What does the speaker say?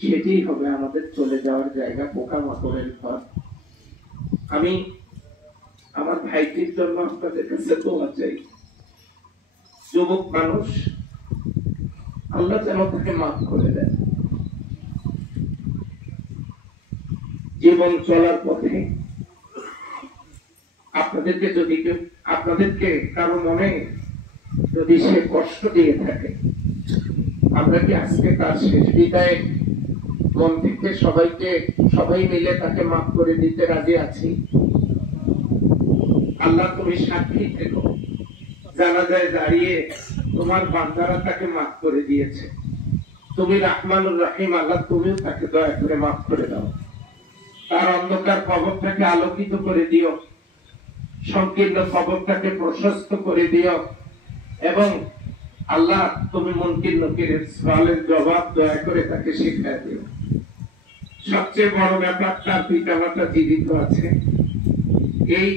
সেটি হবে আমাদের চলে যাওয়ার জায়গা, পোকামাকড়ের ঘর। আমি আমার ভাইটির জন্য আপনাদের কাছে দোয়া চাই। যুবক মানুষ, আল্লাহ যেন তাকে মাফ করে দেন। জীবন চলার পথে আপনাদেরকে কারো মনে যদি সে কষ্ট দিয়ে থাকে, আমরা কি আজকে তার শেষ বিদায় মন থেকে সবাই মিলে তাকে মাফ করে দিতে রাজি আছি? আল্লাহ তুমি সাক্ষী থেকো, জানাজায় দাঁড়িয়ে তোমার বান্দারা তাকে মাফ করে দিয়েছে। তুমি রাহমানুর রহিম, আল্লাহ তুমিও তাকে দয়া করে মাফ করে দাও। তার অন্ধকার কবরটাকে আলোকিত করে দিও, সংকীর্ণ কবরটাকে প্রশস্ত করে দিও, এবং আল্লাহ তুমি মুনকির নকিরের সওয়ালের জবাব দয়া করে তাকে শিখিয়ে দিও। সবচেয়ে বড় ব্যাপার, তার পিতামাতা জীবিত আছে। এই